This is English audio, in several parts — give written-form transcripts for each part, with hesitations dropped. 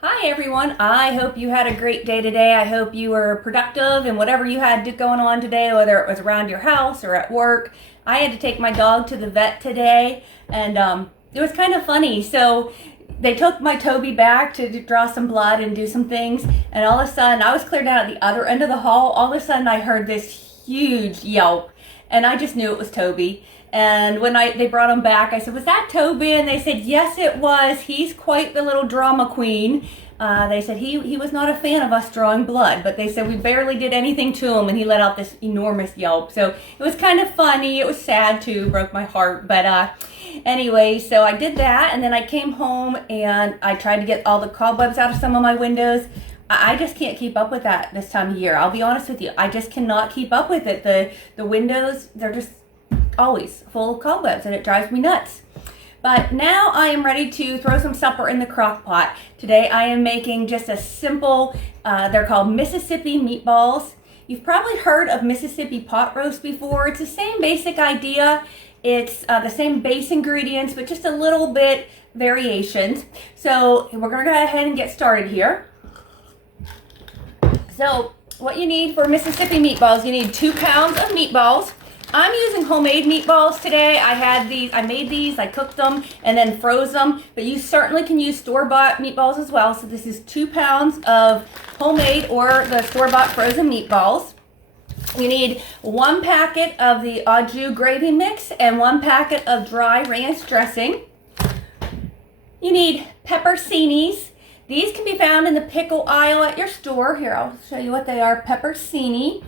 Hi everyone, I hope you had a great day today. I hope you were productive in whatever you had going on today, whether it was around your house or at work. I had to take my dog to the vet today, and it was kind of funny. So they took my Toby back to draw some blood and do some things, and all of a sudden, I was clear down at the other end of the hall. All of a sudden I heard this huge yelp, and I just knew it was Toby. And when they brought him back, I said, "Was that Toby?" And they said, "Yes, it was. He's quite the little drama queen." They said he was not a fan of us drawing blood, but they said we barely did anything to him, and he let out this enormous yelp. So it was kind of funny. It was sad too, broke my heart. But anyway, so I did that, and then I came home and I tried to get all the cobwebs out of some of my windows. I just can't keep up with that this time of year. I'll be honest with you. I just cannot keep up with it. The windows, they're just always full of cobwebs, and it drives me nuts. But now I am ready to throw some supper in the crock pot. Today I am making just a simple, they're called Mississippi meatballs. You've probably heard of Mississippi pot roast before. It's the same basic idea. It's the same base ingredients, but just a little bit variations. So we're gonna go ahead and get started here. So what you need for Mississippi meatballs, you need 2 pounds of meatballs. I'm using homemade meatballs today. I made these, I cooked them and then froze them, but you certainly can use store-bought meatballs as well. So this is 2 pounds of homemade or the store-bought frozen meatballs. You need 1 packet of the au jus gravy mix and 1 packet of dry ranch dressing. You need pepperoncinis. These can be found in the pickle aisle at your store. Here, I'll show you what they are. Pepperoncini.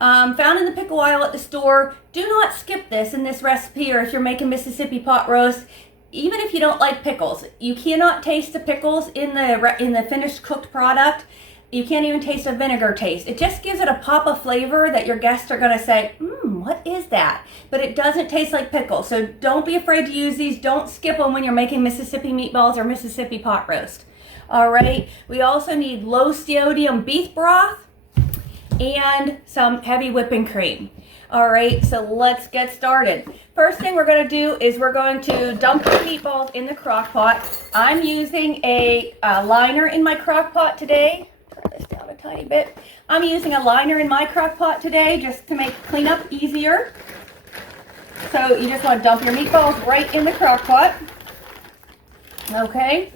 Found in the pickle aisle at the store. Do not skip this in this recipe, or if you're making Mississippi pot roast, even if you don't like pickles. You cannot taste the pickles in the finished cooked product. You can't even taste a vinegar taste. It just gives it a pop of flavor that your guests are going to say, what is that? But it doesn't taste like pickles. So don't be afraid to use these. Don't skip them when you're making Mississippi meatballs or Mississippi pot roast. All right. We also need low sodium beef broth and some heavy whipping cream. All right, so let's get started. First thing we're gonna do is we're going to dump the meatballs in the crock pot. I'm using a liner in my crock pot today. Turn this down a tiny bit. I'm using a liner in my crock pot today just to make cleanup easier. So you just wanna dump your meatballs right in the crock pot. Okay,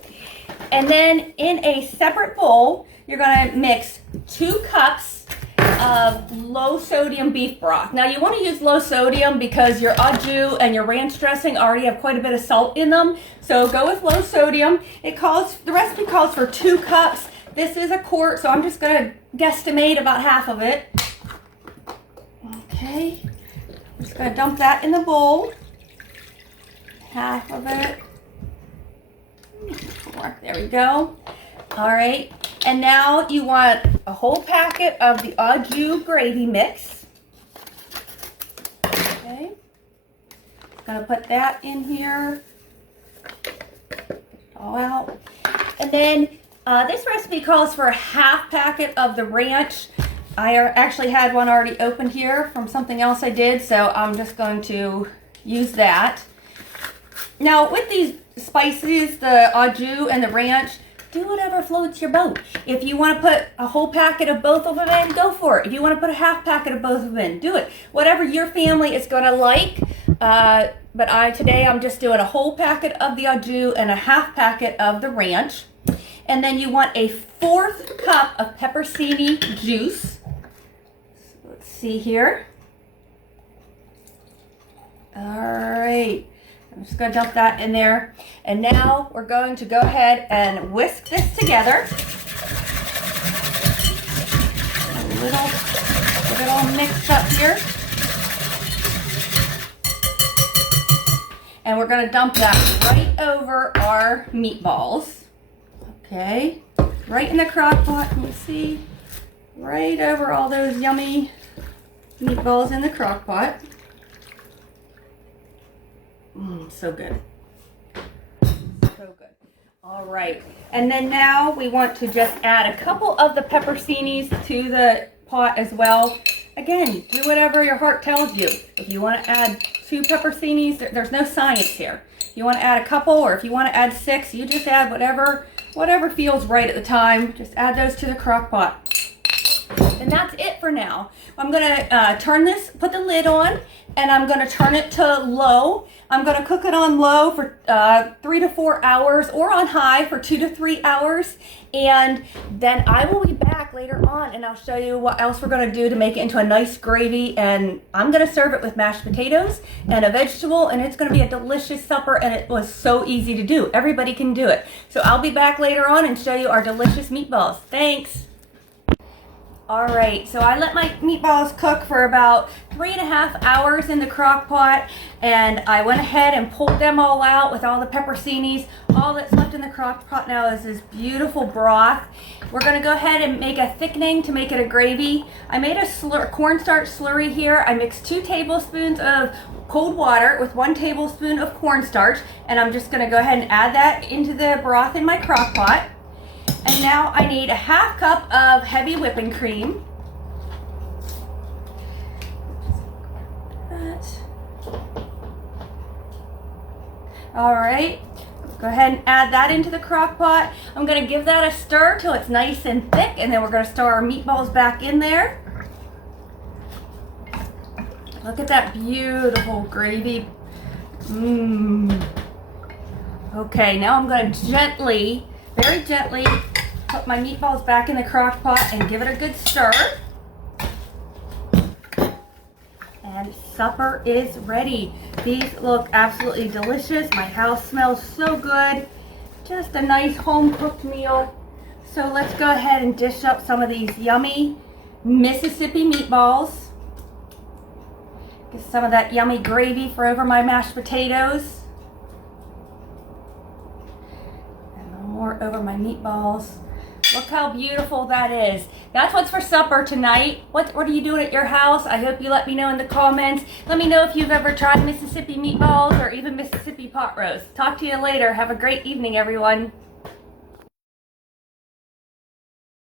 and then in a separate bowl, you're gonna mix 2 cups of low sodium beef broth. Now you want to use low sodium because your au jus and your ranch dressing already have quite a bit of salt in them. So go with low sodium. The recipe calls for 2 cups. This is a quart, so I'm just going to guesstimate about half of it. Okay. I'm just going to dump that in the bowl. Half of it. There we go. All right. And now you want a whole packet of the au jus gravy mix. Okay. Gonna put that in here. All out. And then this recipe calls for a half packet of the ranch. I actually had one already opened here from something else I did, so I'm just going to use that. Now with these spices, the au jus and the ranch, do whatever floats your boat. If you want to put a whole packet of both of them in, go for it. If you want to put a half packet of both of them in, do it. Whatever your family is going to like. But today I'm just doing a whole packet of the au jus and a half packet of the ranch. And then you want a 1/4 cup of pepperoncini juice. So let's see here. All right. I'm just going to dump that in there. And now we're going to go ahead and whisk this together. Get it all mixed up here. And we're going to dump that right over our meatballs. Okay. Right in the crock pot. Can you see? Right over all those yummy meatballs in the crock pot. So good. So good. All right. And then now we want to just add a couple of the pepperoncinis to the pot as well. Again, do whatever your heart tells you. If you want to add 2 pepperoncinis, there's no science here. If you want to add a couple, or if you want to add 6, you just add whatever whatever feels right at the time. Just add those to the crock pot. And that's it for now. I'm gonna turn this, put the lid on, and I'm gonna turn it to low. I'm gonna cook it on low for 3 to 4 hours, or on high for 2 to 3 hours. And then I will be back later on and I'll show you what else we're gonna do to make it into a nice gravy. And I'm gonna serve it with mashed potatoes and a vegetable, and it's gonna be a delicious supper, and it was so easy to do. Everybody can do it. So I'll be back later on and show you our delicious meatballs. Thanks. All right, so I let my meatballs cook for about 3.5 hours in the crock pot, and I went ahead and pulled them all out with all the pepperoncinis. All that's left in the crock pot now is this beautiful broth. We're gonna go ahead and make a thickening to make it a gravy. I made a cornstarch slurry here. I mixed 2 tablespoons of cold water with 1 tablespoon of cornstarch, and I'm just gonna go ahead and add that into the broth in my crock pot. And now I need a 1/2 cup of heavy whipping cream. All right, go ahead and add that into the crock pot. I'm gonna give that a stir till it's nice and thick, and then we're gonna stir our meatballs back in there. Look at that beautiful gravy. Okay, now I'm gonna gently, very gently, put my meatballs back in the crock pot and give it a good stir. And supper is ready. These look absolutely delicious. My house smells so good. Just a nice home cooked meal. So let's go ahead and dish up some of these yummy Mississippi meatballs. Get some of that yummy gravy for over my mashed potatoes. More over my meatballs. Look how beautiful that is. That's what's for supper tonight. What are you doing at your house? I hope you let me know in the comments. Let me know if you've ever tried Mississippi meatballs or even Mississippi pot roast. Talk to you later. Have a great evening, everyone.